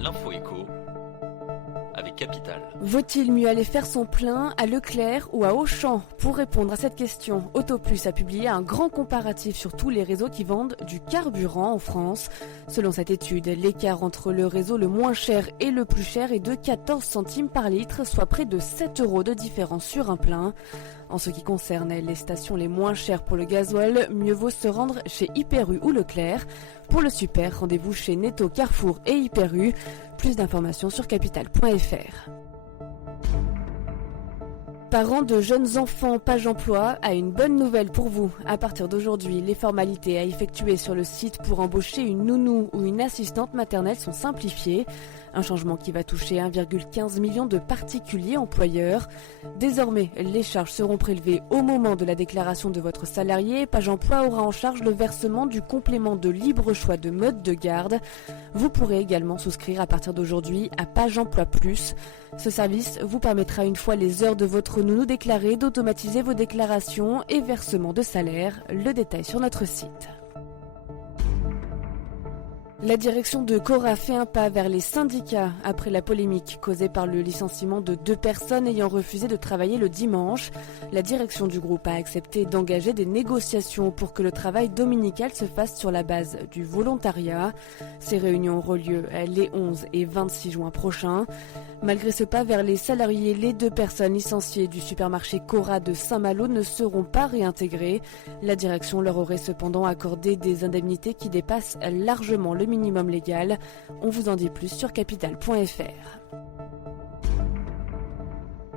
L'info écho avec Capital. Vaut-il mieux aller faire son plein à Leclerc ou à Auchan? Pour répondre à cette question, Autoplus a publié un grand comparatif sur tous les réseaux qui vendent du carburant en France. Selon cette étude, l'écart entre le réseau le moins cher et le plus cher est de 14 centimes par litre, soit près de 7 € de différence sur un plein. En ce qui concerne les stations les moins chères pour le gasoil, mieux vaut se rendre chez Hyper U ou Leclerc. Pour le super, rendez-vous chez Netto, Carrefour et Hyper U. Plus d'informations sur capital.fr. Parents de jeunes enfants, Page Emploi a une bonne nouvelle pour vous. À partir d'aujourd'hui, les formalités à effectuer sur le site pour embaucher une nounou ou une assistante maternelle sont simplifiées. Un changement qui va toucher 1,15 million de particuliers employeurs. Désormais, les charges seront prélevées au moment de la déclaration de votre salarié. Page Emploi aura en charge le versement du complément de libre choix de mode de garde. Vous pourrez également souscrire à partir d'aujourd'hui à Page Emploi Plus. Ce service vous permettra, une fois les heures de votre nounou déclarées, d'automatiser vos déclarations et versements de salaire. Le détail sur notre site. La direction de Cora fait un pas vers les syndicats après la polémique causée par le licenciement de 2 personnes ayant refusé de travailler le dimanche. La direction du groupe a accepté d'engager des négociations pour que le travail dominical se fasse sur la base du volontariat. Ces réunions auront lieu les 11 et 26 juin prochains. Malgré ce pas vers les salariés, les 2 personnes licenciées du supermarché Cora de Saint-Malo ne seront pas réintégrées. La direction leur aurait cependant accordé des indemnités qui dépassent largement le minimum légal. On vous en dit plus sur capital.fr.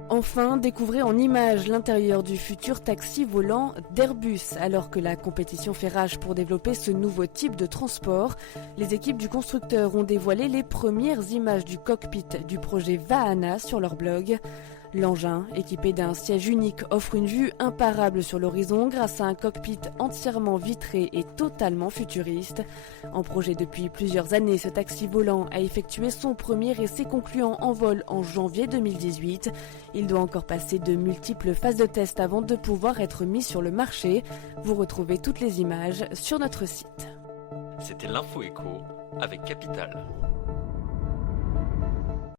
Enfin, découvrez en images l'intérieur du futur taxi volant d'Airbus. Alors que la compétition fait rage pour développer ce nouveau type de transport, les équipes du constructeur ont dévoilé les premières images du cockpit du projet Vahana sur leur blog. L'engin, équipé d'un siège unique, offre une vue imparable sur l'horizon grâce à un cockpit entièrement vitré et totalement futuriste. En projet depuis plusieurs années, ce taxi volant a effectué son premier essai concluant en vol en janvier 2018. Il doit encore passer de multiples phases de test avant de pouvoir être mis sur le marché. Vous retrouvez toutes les images sur notre site. C'était l'info écho avec Capital.